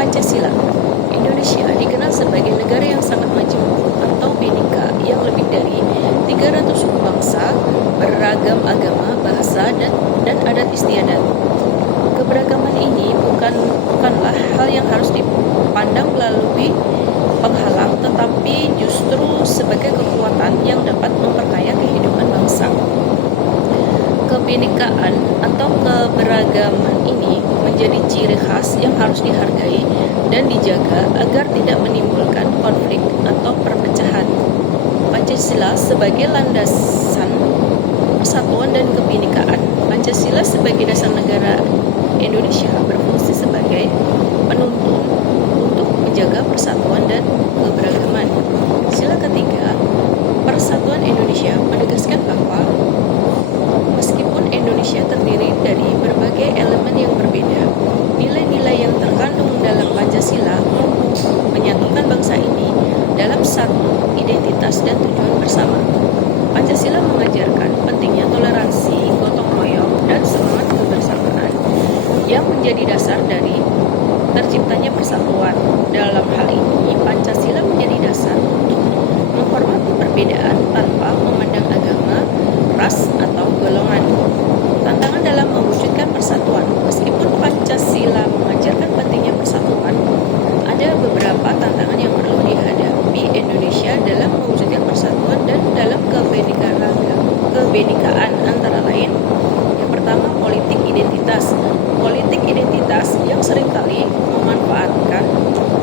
Pancasila, Indonesia dikenal sebagai negara yang sangat majemuk atau bhinneka yang lebih dari 300 suku bangsa, beragam agama, bahasa, dan adat istiadat. Keberagaman ini bukanlah hal yang harus dipandang melalui penghalang, tetapi justru sebagai kekuatan yang dapat memperkaya kehidupan bangsa. Kebhinekaan atau keberagaman ini menjadi ciri khas yang harus dihargai dan dijaga agar tidak menimbulkan konflik atau perpecahan. Pancasila sebagai landasan persatuan dan kebhinekaan. Pancasila sebagai dasar negara Indonesia berfungsi sebagai penuntun untuk menjaga persatuan dan keberagaman. Sila ketiga, Persatuan Indonesia menegaskan bahwa meskipun Indonesia terdiri dari berbagai elemen yang berbeda, nilai-nilai yang terkandung dalam Pancasila mampu menyatukan bangsa ini dalam satu identitas dan tujuan bersama. Pancasila mengajarkan pentingnya toleransi, gotong royong, dan semangat kebersamaan yang menjadi dasar dari terciptanya persatuan. Dalam hal ini, Pancasila menjadi dasar untuk menghormati perbedaan tanpa memandang agama, ras, atau golongan. Tantangan dalam mewujudkan persatuan. Meskipun Pancasila mengajarkan pentingnya persatuan, ada beberapa tantangan yang perlu dihadapi Indonesia dalam mewujudkan persatuan dan dalam kebhinekaan, antara lain yang pertama, politik identitas. Politik identitas yang seringkali memanfaatkan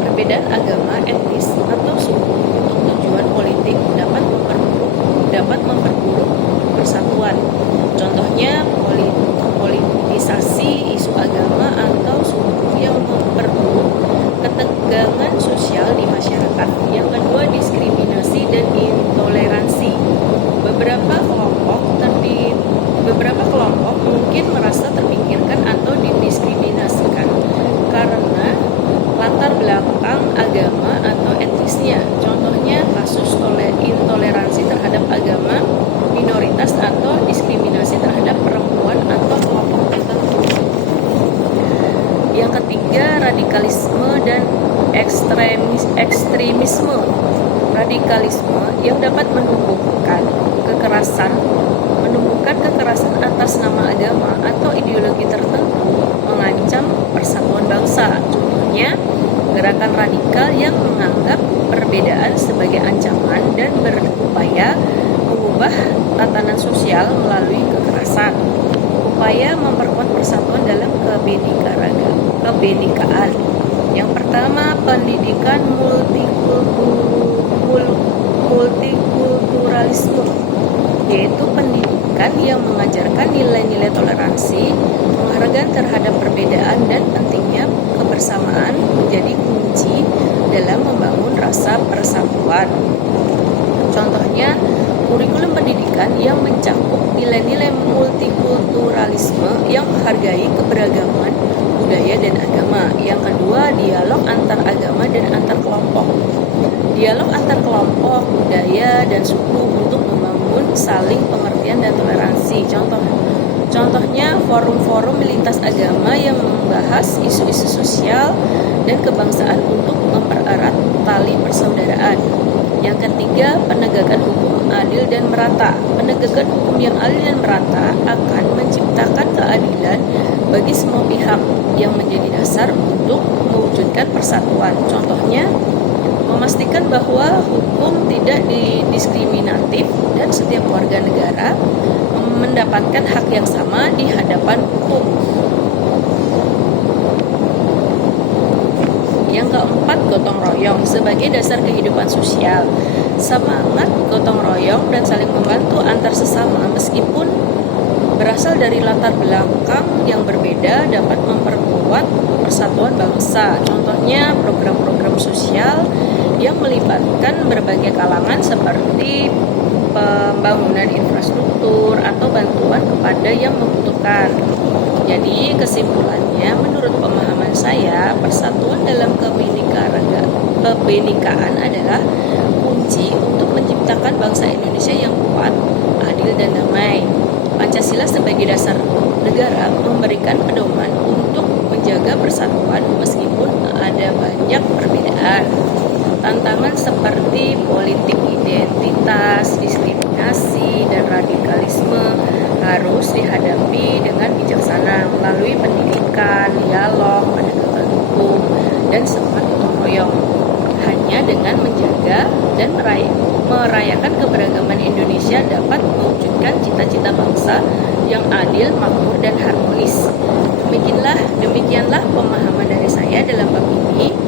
perbedaan agama, etnis, atau suku untuk tujuan politik dapat memperburuk persatuan. Contohnya politisasi isu agama atau suku yang memperburuk ketegangan sosial di masyarakat. Yang kedua, diskriminasi dan intoleransi. Beberapa kelompok mungkin merasa terpinggirkan atau didiskriminasikan karena latar belakang agama atau etnisnya. Contohnya kasus intoleransi terhadap agama minoritas atau diskriminasi terhadap perempuan atau kelompok tertentu. Yang ketiga, radikalisme dan ekstremisme. Radikalisme yang dapat menumbuhkan kekerasan atas nama agama atau ideologi tertentu mengancam persatuan bangsa. Contohnya, gerakan radikal yang menganggap perbedaan sebagai ancaman dan berupaya mengubah tatanan sosial melalui kekerasan. Upaya memperkuat persatuan dalam kebhinekaan. Yang pertama, pendidikan multikulturalisme, yaitu pendidikan yang mengajarkan nilai-nilai toleransi, penghargaan terhadap perbedaan, dan pentingnya kebersamaan menjadi kunci dalam membangun rasa persatuan. Contohnya, kurikulum pendidikan yang mencakup nilai-nilai multikulturalisme yang menghargai keberagaman budaya dan agama. Yang kedua, dialog antar agama dan antar kelompok. Dialog antar kelompok, budaya, dan suku untuk membangun saling pengertian dan toleransi. Contohnya, forum-forum lintas agama yang membahas isu-isu sosial dan kebangsaan untuk mempererat tali persaudaraan. Yang ketiga, penegakan hukum adil dan merata. Penegakan hukum yang adil dan merata akan menciptakan keadilan bagi semua pihak yang menjadi dasar untuk mewujudkan persatuan. Contohnya, memastikan bahwa hukum tidak didiskriminatif dan setiap warga negara mendapatkan hak yang sama di hadapan hukum. Yang keempat, gotong royong sebagai dasar kehidupan sosial. Semangat gotong royong dan saling membantu antar sesama meskipun berasal dari latar belakang yang berbeda dapat memperkuat persatuan bangsa. Contohnya, program-program sosial yang melibatkan berbagai kalangan seperti pembangunan infrastruktur atau bantuan kepada yang membutuhkan. Jadi kesimpulannya, menurut pemahaman saya, persatuan dalam kebhinekaan adalah kunci untuk menciptakan bangsa Indonesia yang kuat, adil, dan damai. Pancasila sebagai dasar negara memberikan pedoman untuk menjaga persatuan meskipun ada banyak perbedaan. Tantangan seperti politik identitas, diskriminasi, dan radikalisme harus dihadapi dengan bijaksana melalui pendidikan, dialog, penegakan hukum, dan semangat gotong royong. Hanya dengan menjaga dan merayakan keberagaman Indonesia dapat mewujudkan cita-cita bangsa yang adil, makmur, dan harmonis. Demikianlah pemahaman dari saya dalam bab ini.